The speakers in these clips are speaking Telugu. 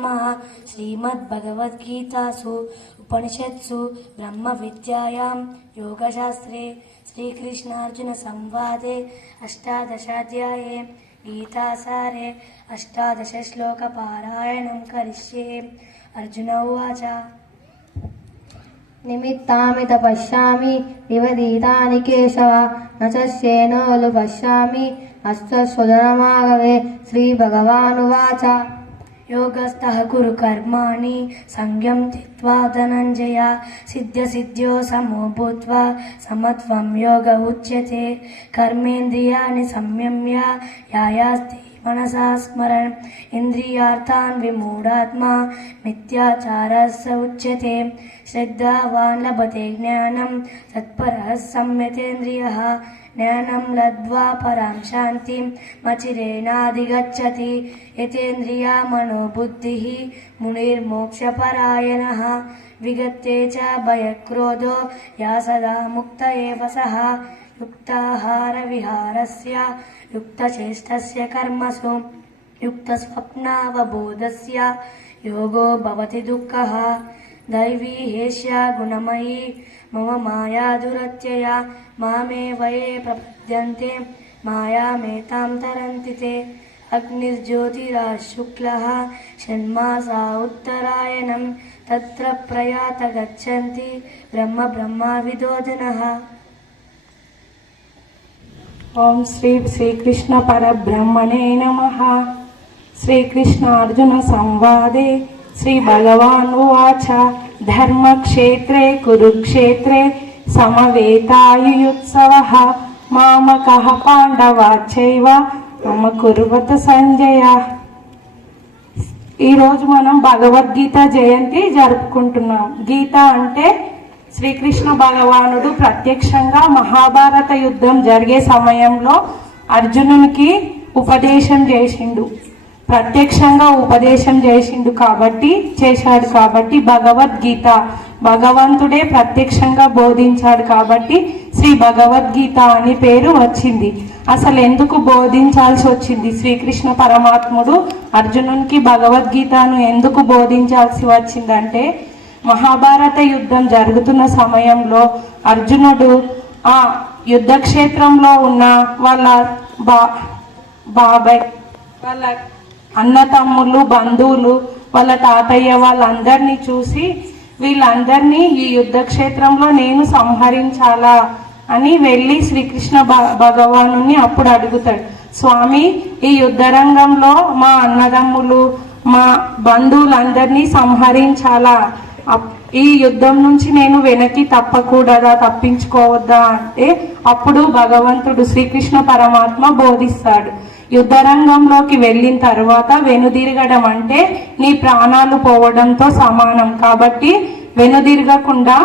नमः। श्रीमद्भगवद्गीतासु उपनिषत्सु ब्रह्मविद्यायां योगशास्त्रे श्रीकृष्णार्जुनसंवादे अष्टादशाध्याये गीतासारे अष्टादशश्लोकपारायणं करिष्ये। अर्जुन उवाच निमित्तामित पश्यामि विवदीतानि केशव न च श्येनोऽलु पश्यामि अश्वशुधनमागवे। श्रीभगवानुवाच योगस्थः कुरु कर्माणि संयं त्यक्त्वा धनञ्जय सिद्ध्यसिद्ध्यो समो भूत्वा समत्वं योग उच्यते। कर्मेन्द्रियाणि संयम्य यायास्ते मनसा स्मरन् इन्द्रियार्थान् विमूढात्मा मिथ्याचारः स उच्यते। श्रद्धावान् लभते ज्ञानं तत्परः संयतेन्द्रियः ज्ञानं लब्ध्वा परां शान्तिं मचिरेणाधिगच्छति। यतेन्द्रिया मनोबुद्धिः मुनिर्मोक्षपरायणः विगते च भयक्रोधो या सदा मुक्त एव सः। युक्ताहारविहारस्य युक्तचेष्टस्य कर्मसु युक्तस्वप्नावबोधस्य योगो भवति दुःखः। दैवी हेष्या गुणमयी मम माया दुरत्यया मामेव ये प्रपद्यन्ते मायामेतां तरन्ति ते। अग्निर्ज्योतिराशुक्लः षण्मासा उत्तरायणं तत्र प्रयात गच्छन्ति ब्रह्मविदो जनः। ओम श्रीकृष्ण परब्रह्मणे नमः। श्रीकृष्ण अर्जुन संवादे श्री भगवान् उवाच धर्मक्षेत्रे कुरुक्षेत्रे समवेतायुयुत्सवः मामकः पाण्डवाश्चैव मम कुर्वत సంజయ। ఈరోజు మనం భగవద్గీత జయంతి జరుపుకుంటున్నాం. గీత అంటే శ్రీకృష్ణ భగవానుడు ప్రత్యక్షంగా మహాభారత యుద్ధం జరిగే సమయంలో అర్జునునికి ఉపదేశం చేసిండు. ప్రత్యక్షంగా ఉపదేశం చేశాడు కాబట్టి భగవద్గీత భగవంతుడే ప్రత్యక్షంగా బోధించాడు కాబట్టి శ్రీ భగవద్గీత అని పేరు వచ్చింది. అసలు ఎందుకు బోధించాల్సి వచ్చింది? శ్రీకృష్ణ పరమాత్ముడు అర్జునునికి భగవద్గీతను ఎందుకు బోధించాల్సి వచ్చిందంటే మహాభారత యుద్ధం జరుగుతున్న సమయంలో అర్జునుడు ఆ యుద్ధ క్షేత్రంలో ఉన్న వాళ్ళ బాబాయ్ వాళ్ళ అన్నతమ్ములు బంధువులు వాళ్ళ తాతయ్య వాళ్ళందరినీ చూసి వీళ్ళందరినీ ఈ యుద్ధ క్షేత్రంలో నేను సంహరించాలా అని వెళ్ళి శ్రీకృష్ణ భగవానుని అప్పుడు అడుగుతాడు, స్వామి ఈ యుద్ధ రంగంలో మా అన్నదమ్ములు మా బంధువులందరినీ సంహరించాలా, ఈ యుద్ధం నుంచి నేను వెనక్కి తప్పకూడదా, తప్పించుకోవద్దా అంటే అప్పుడు భగవంతుడు శ్రీకృష్ణ పరమాత్మ బోధిస్తాడు. యుద్ధ రంగంలోకి వెళ్ళిన తర్వాత వెనుదిరగడం అంటే నీ ప్రాణాలు పోవడంతో సమానం. కాబట్టి వెనుదిరగకుండా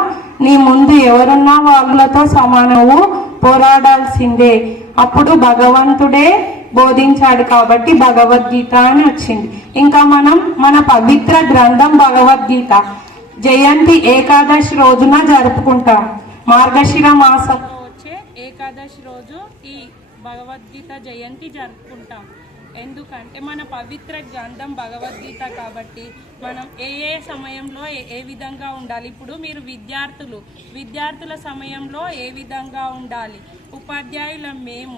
నీ ముందు ఎవరున్నా వాళ్ళతో సమానము పోరాడాల్సిందే. అప్పుడు భగవంతుడే బోధించాడు కాబట్టి భగవద్గీత అని వచ్చింది. ఇంకా మనం మన పవిత్ర గ్రంథం భగవద్గీత జయంతి ఏకాదశి రోజున జరుపుకుంటాం. మార్గశిర మాసంలో వచ్చే ఏకాదశి రోజు ఈ భగవద్గీత జయంతి జరుపుకుంటాం. ఎందుకంటే మన పవిత్ర గ్రంథం భగవద్గీత కాబట్టి మనం ఏ సమయంలో ఏ విధంగా ఉండాలి. ఇప్పుడు మీరు విద్యార్థుల సమయంలో ఏ విధంగా ఉండాలి, మేము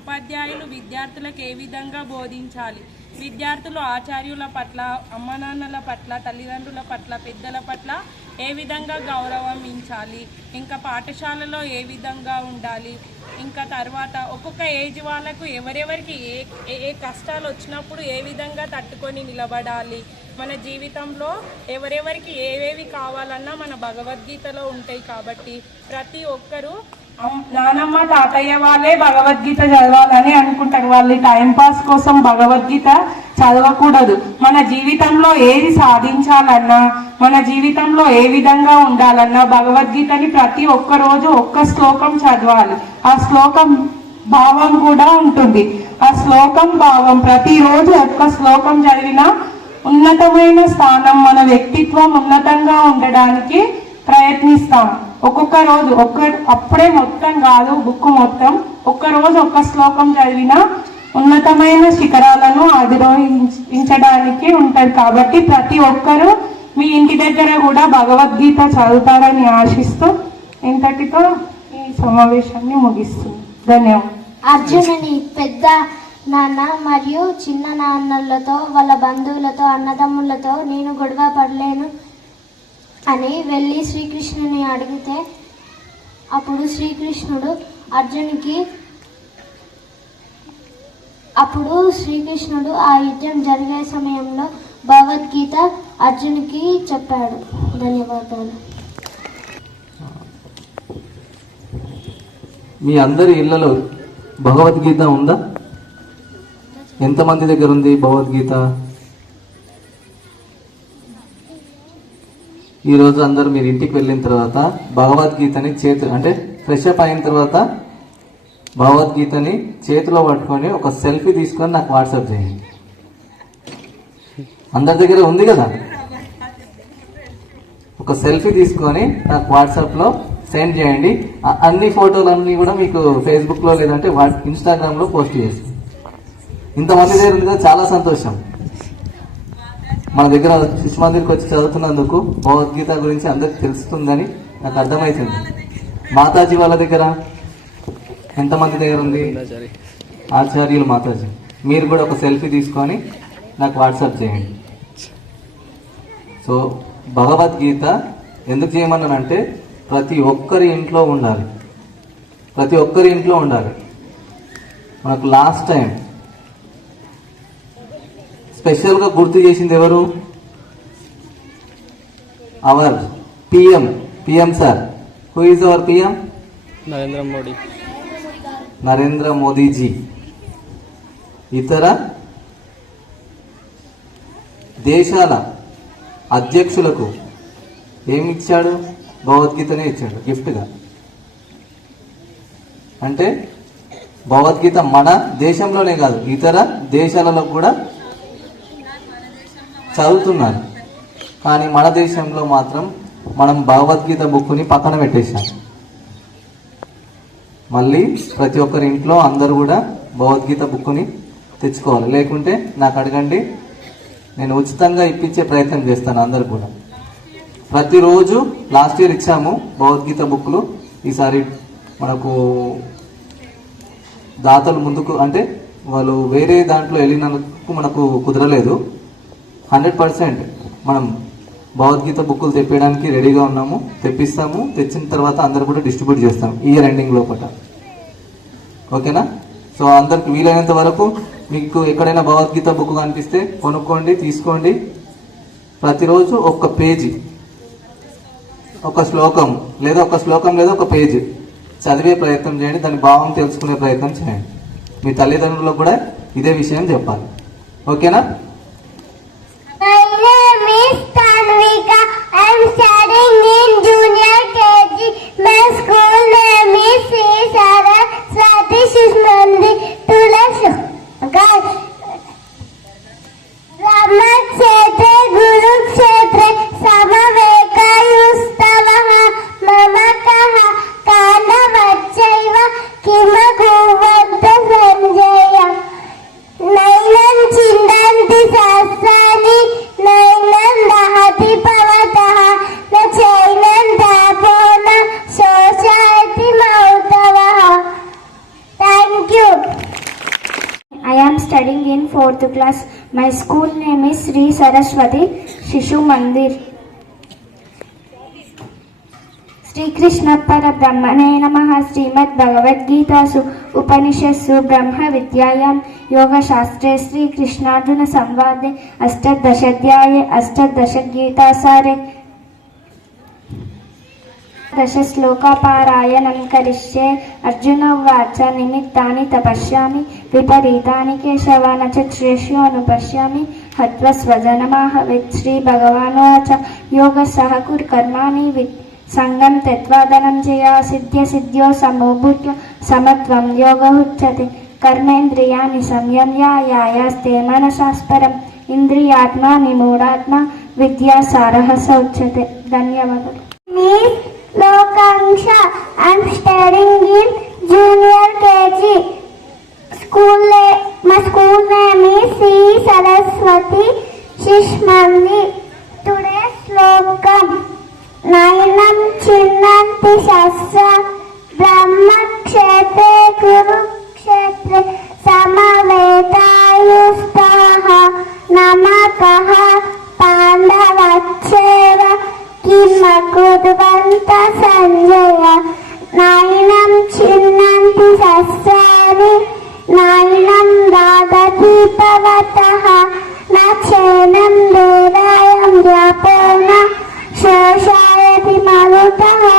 ఉపాధ్యాయులు విద్యార్థులకు ఏ విధంగా బోధించాలి, విద్యార్థులు ఆచార్యుల పట్ల, అమ్మనాన్నల పట్ల, తల్లిదండ్రుల పట్ల, పెద్దల పట్ల ఏ విధంగా గౌరవించాలి, ఇంకా పాఠశాలలో ఏ విధంగా ఉండాలి, ఇంకా తర్వాత ఒక్కొక్క ఏజ్ వాళ్ళకు ఎవరెవరికి ఏ కష్టాలు వచ్చినప్పుడు ఏ విధంగా తట్టుకొని నిలబడాలి, మన జీవితంలో ఎవరెవరికి ఏవేవి కావాలన్నా మన భగవద్గీతలో ఉంటాయి. కాబట్టి ప్రతి ఒక్కరూ నానమ్మ తాతయ్య వాళ్ళే భగవద్గీత చదవాలని అనుకుంటారు. వాళ్ళు టైంపాస్ కోసం భగవద్గీత చదవకూడదు. మన జీవితంలో ఏది సాధించాలన్నా, మన జీవితంలో ఏ విధంగా ఉండాలన్నా భగవద్గీతని ప్రతి ఒక్క రోజు ఒక్క శ్లోకం చదవాలి. ఆ శ్లోకం భావం కూడా ఉంటుంది. ఆ శ్లోకం భావం ప్రతిరోజు ఒక్క శ్లోకం చదివినా ఉన్నతమైన స్థానం, మన వ్యక్తిత్వం ఉన్నతంగా ఉండడానికి ప్రయత్నిస్తాం. ఒక్కొక్క రోజు అప్పుడే మొత్తం కాదు, బుక్ మొత్తం ఒక్క రోజు ఒక్క శ్లోకం చదివినా ఉన్నతమైన శిఖరాలను అధిరోహించడానికి ఉంటుంది. కాబట్టి ప్రతి ఒక్కరూ మీ ఇంటి దగ్గర కూడా భగవద్గీత చదువుతారని ఆశిస్తూ ఇంతటితో ఈ సమావేశాన్ని ముగిస్తుంది. ధన్యవాదాలు. అర్జునుని పెద్ద నాన్న మరియు చిన్న నాన్నలతో వాళ్ళ బంధువులతో అన్నదమ్ములతో నేను గొడవ పడలేను అని వెళ్ళి శ్రీకృష్ణుని అడిగితే అప్పుడు శ్రీకృష్ణుడు ఆ యుద్ధం జరిగే సమయంలో భగవద్గీత అర్జునికి చెప్పాడు. ధన్యవాదాలు. మీ అందరి ఇళ్లలో భగవద్గీత ఉందా? ఎంతమంది దగ్గర ఉంది భగవద్గీత? ఈరోజు అందరూ మీరు ఇంటికి వెళ్ళిన తర్వాత భగవద్గీతని అంటే ఫ్రెష్ అప్ అయిన తర్వాత భగవద్గీతని చేతిలో పట్టుకొని ఒక సెల్ఫీ తీసుకొని నాకు వాట్సాప్ చేయండి. అందరి దగ్గర ఉంది కదా? ఒక సెల్ఫీ తీసుకొని నాకు వాట్సాప్లో సెండ్ చేయండి. అన్ని ఫోటోలన్నీ కూడా మీకు ఫేస్బుక్లో లేదంటే ఇన్స్టాగ్రామ్లో పోస్ట్ చేసి ఇంతమంది దగ్గర ఉంది కదా, చాలా సంతోషం. మన దగ్గర శిశు మందిర్కి వచ్చి చదువుతున్నందుకు భగవద్గీత గురించి అందరికి తెలుస్తుందని నాకు అర్థమవుతుంది. మాతాజీ వాళ్ళ దగ్గర ఎంతమంది దగ్గర ఉంది? ఆచార్యులు మాతాజీ. మీరు కూడా ఒక సెల్ఫీ తీసుకొని నాకు వాట్సాప్ చేయండి. సో భగవద్గీత ఎందుకు చేయమన్నానంటే ప్రతి ఒక్కరి ఇంట్లో ఉండాలి. మనకు లాస్ట్ టైం స్పెషల్గా గుర్తు చేసింది ఎవరు? Our PM sir. Who is our PM? Narendra Modiji. ఇతర దేశాల అధ్యక్షులకు ఏమి ఇచ్చాడు? భగవద్గీతనే ఇచ్చాడు గిఫ్ట్గా. అంటే భగవద్గీత మన దేశంలోనే కాదు ఇతర దేశాలలో కూడా చదువుతున్నారు. కానీ మన దేశంలో మాత్రం మనం భగవద్గీత బుక్ని పక్కన పెట్టేశాం. మళ్ళీ ప్రతి ఒక్కరి ఇంట్లో అందరూ కూడా భగవద్గీత బుక్ని తెచ్చుకోవాలి. లేకుంటే నాకు అడగండి, నేను ఉచితంగా ఇప్పించే ప్రయత్నం చేస్తాను. అందరు కూడా ప్రతిరోజు లాస్ట్ ఇయర్ ఇచ్చాము భగవద్గీత బుక్లు. ఈసారి మనకు దాతలు ముందుకు అంటే వాళ్ళు వేరే దాంట్లో వెళ్ళినందుకు మనకు కుదరలేదు. 100% మనం భగవద్గీత బుక్కులు తెప్పేయడానికి రెడీగా ఉన్నాము. తెప్పిస్తాము. తెచ్చిన తర్వాత అందరూ కూడా డిస్ట్రిబ్యూట్ చేస్తాం ఇయర్ ఎండింగ్ లోపల. ఓకేనా? సో అందరికి వీలైనంత వరకు మీకు ఎక్కడైనా భగవద్గీత బుక్ కనిపిస్తే కొనుక్కోండి, తీసుకోండి. ప్రతిరోజు ఒక పేజీ, ఒక శ్లోకం లేదా ఒక పేజీ చదివే ప్రయత్నం చేయండి. దాని భావం తెలుసుకునే ప్రయత్నం చేయండి. మీ తల్లిదండ్రులకు కూడా ఇదే విషయం చెప్పాలి. ఓకేనా? My name is Tanvika. I am studying in junior KG. My school name is Sri Saraswati Shish Mandir, Tulashu. Brahma Kshetre Guru Kshetre Samavekayustavah Mamakaha Kana Vachaiva Kima Kuvanta Sanjaya. Nainam Chindanti Sasani Nainam Dahati Pavataha Na Chainam Dapona Shoshati Mautavaha. Thank you. I am studying in 4th class. My school name is Sri Saraswati Shishu Mandir. Sri Krishna Parabrahmane Namaha. Srimad Bhagavad Gita Su Upanishadsu Brahma Vidyayam Yoga Shastre Sri Krishna Arjuna Samvade Ashtadashadhyaye Ashtadasha Gita Sare Dasha Sloka Parayanam Karishye. Arjuna Vacha Nimittani Tapashyami Viparitani Keshava Cheshyo Anupashyami Hatva Swajanamahavit. Sri Bhagavanocha Yoga Sahakur Karmani Vit Sangam Tetvadanam Jaya Siddhya Siddhyo Samobhutya Samatvam Yoga Uchate. Karmendriyani Samyamya Yayaste Manasasparam Indriyatma Nimudatma Vidya Sarahasa Uchate. Dhanyavadalu. Miss Lokangsha. I am studying in junior KG. My school name is Sri Saraswati Shish Mandir. Today's slogan: Nainam Chinnanti Shastra Brahma Kshetre Kurukshetre Samavetayustaha Namakaha Pandavacheva Kimakudvanta Sanjaya. Nainam Chinnanti Shastrani Nainam Dadati Pavataha Nachenam Durayam Vyapena Shoshayati Marutaha.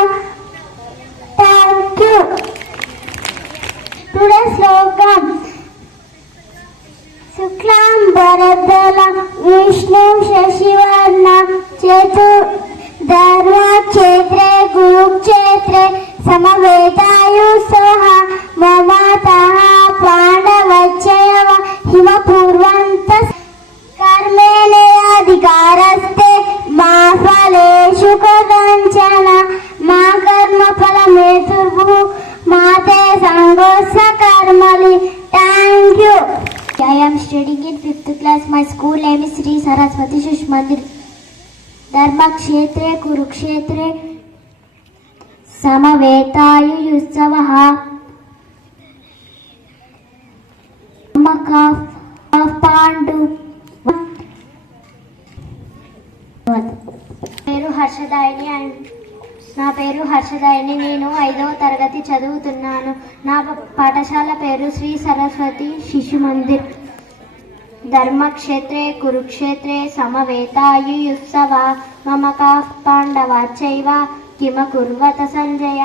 Thank you. Today's slogan: Suklam Bharadala Vishnu Shashivarna Chetu Dharma Kshetre Kurukshetre Samavetayusaha Mamataha Pandavachayava Himapurvanta Karmene Adhikaraste Ma Phaleshu Kadanchana Ma Karma Phalameturvu Mate Sangosa Karmali. Thank you. I am studying in 5th class. My school name is Sri Saraswati Shish Mandir. Dharma Kshetre Kurukshetre Samavetayu Yussavaha Makaf Pandu. నా పేరు హర్షదాయిని. నేను 5వ తరగతి చదువుతున్నాను. నా పాఠశాల పేరు శ్రీ సరస్వతి శిశు మందిర్. ధర్మక్షేత్రే కురుక్షేత్రే సమవేతాయుయుత్సవ మమ పాండవాచైవ కిమ కుర్వత సంజయ.